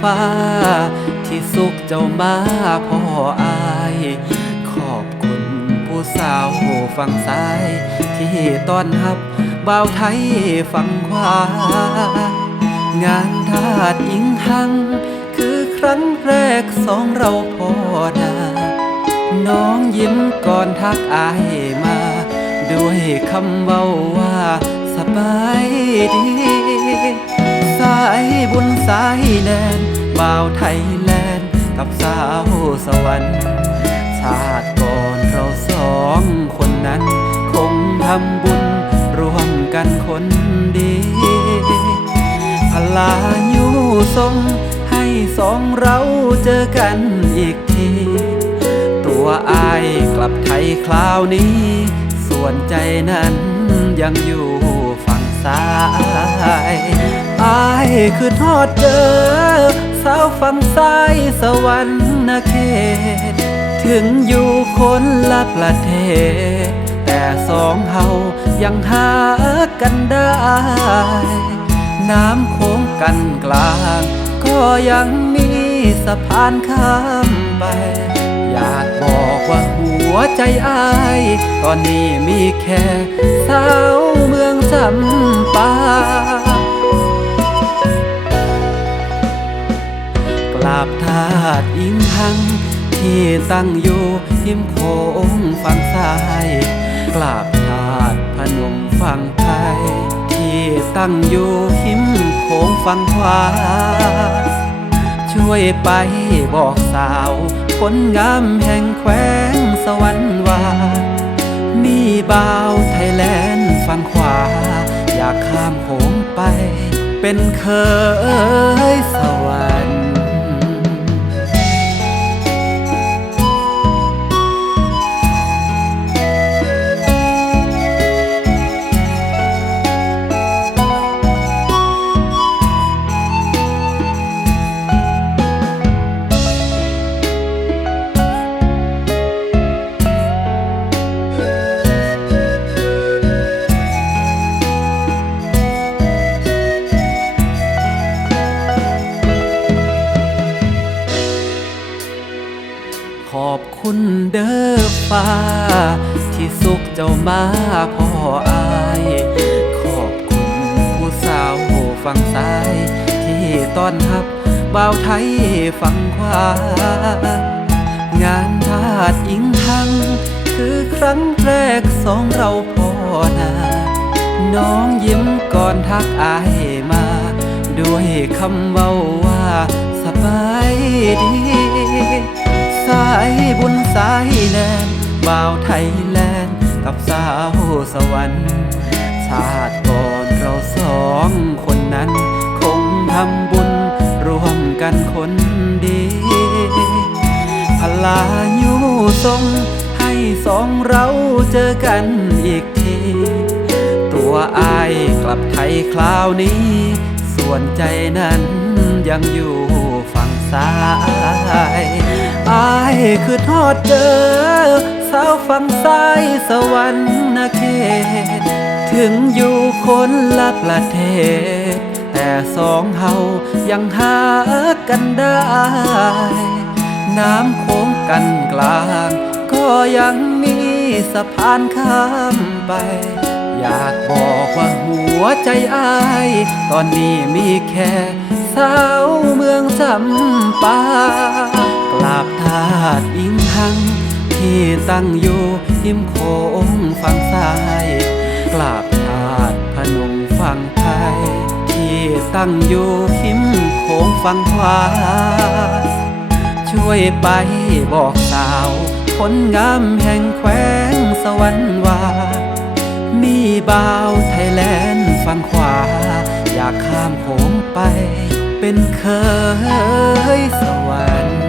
ฟ้า ที่สุขเจ้ามาพ่ออาย ขอบคุณผู้สาวฝั่งซ้าย ที่ต้อนรับบ่าวไทยฝั่งขวา งานทาดอิงหัง คือครั้งแรกสองเราพอดาน้องยิ้มก่อนทักอายมา ด้วยคำเบาว่าสบายดี สายบุญ สายแดนบ่าวไทยแลนด์กับสาวสวรรค์ชาติก่อนเราสองคนนั้น คงทำบุญร่วมกันคนดีพลายุทรงให้สองเราเจอกันอีกที ตัวอายกลับไทยคราวนี้ ส่วนใจนั้นยังอยู่ฝั่ายอายคือทอดเจอ สาวฝั่งซ้ายสวรรค์เขต ถึงอยู่คนละประเทศ แต่สองเฮายังหากันได้ น้ำโค้งกันกลาง ก็ยังมีสะพานข้ามไป อยากบอกว่า วใจอาย ตอนนี้มีแค่สาวเมืองจำปา กราบทาดอิงหัง ที่ตั้งอยู่ทิมโคงฝั่งซ้าย กราบทาดพนมฝั่งไทย ที่ตั้งอยู่ทิมโคงฝั่งขวา ช่วยไปบอกสาวคนงามแห่งแขวง สวรรค์ว่า มีบ่าวไทยแลนด์ฝั่งขวา อยากข้ามโขงไป เป็นเคยสวรรค์ ฟ้า ที่สุขเจ้ามาพ่ออาย ขอบคุณผู้สาวฝั่งซ้าย ที่ต้อนรับบ่าวไทยฝั่งขวา งานทาดอิงหัง คือครั้งแรกสองเราพ่อนาน้องยิ้มก่อนทักอายมา ด้วยคำเบาว่าสบายดี สายบุญสายแนน บ่าวไทยแลนด์กับสาวสวรรค์ชาติก่อนเราสองคนนั้น คงทำบุญร่วมกันคนดีพลายุทรงให้สองเราเจอกันอีกที ตัวอายกลับไทยคราวนี้ ส่วนใจนั้นยังอยู่ฝั่งซ้ายอายคือทอดเจอ สาวฝั่งซ้ายสวรรค์นาเขต ถึงอยู่คนละประเทศ แต่สองเฮายังหากันได้ น้ำโค้งกันกลาง ก็ยังมีสะพานข้ามไป อยากบอกว่าหัวใจอาย ตอนนี้มีแค่สาวเมืองจำปากราบทาดอิงหัง ที่ตั้งอยู่ทิมโค้งฝั่งซ้ายกราบทาดพนมฝั่งไทย ที่ตั้งอยู่ทิมโค้งฝั่งขวา ช่วยไปบอกสาวคนงามแห่งแขวงสวรรค์ว่า มีบ่าวไทยแลนด์ฝั่งขวา อยากข้ามโขงไป เป็นเคยสวรรค์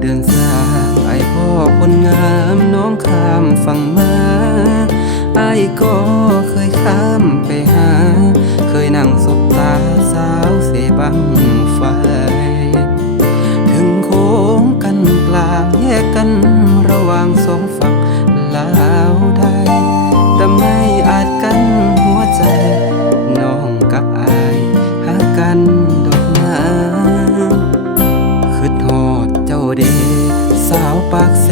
เดือนสาไอพ่อคนงามน้องข้ามฝั่งมาไอก็เคยข้ามไปหา เคยนั่งสบตาสาวเสบังไฟ ถึงโค้งกันกลางแยกกันระหว่างสองฝั่งลาวไทยแต่ไม่อาจกันหัวใจ น้องกับอายหากัน ปากเส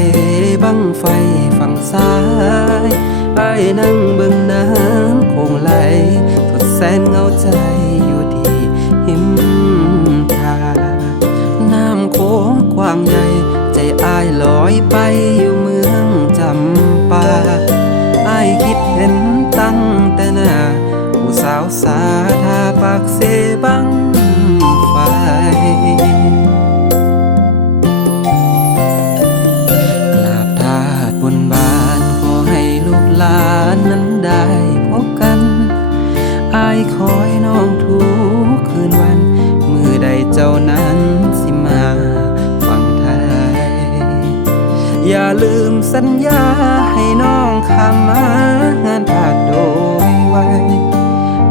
บังไฟฝั่งซ้ายไอ้นั่งเบิ่งน้ำคงไหลทดแสนเงาใจอยู่ที่หิมทาน้ำโค้งกว้างใหญ่ ใจอายลอยไปอยู่เมืองจำปาอายคิดเห็นตั้งแต่หน้าผู้สาวสาทาปากเสบังไฟ อย่าลืมสัญญาให้น้องข้ามางานถาดโดยไว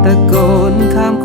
ตะโกนข้าม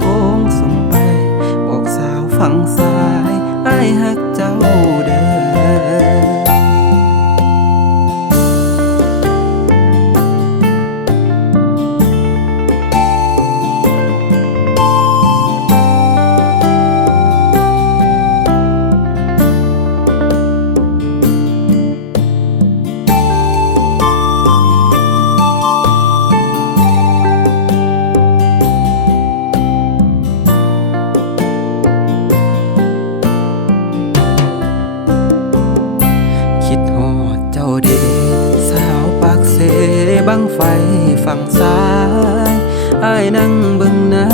งไฟฝั่งซ้ายอายนั่งเบิ่งน้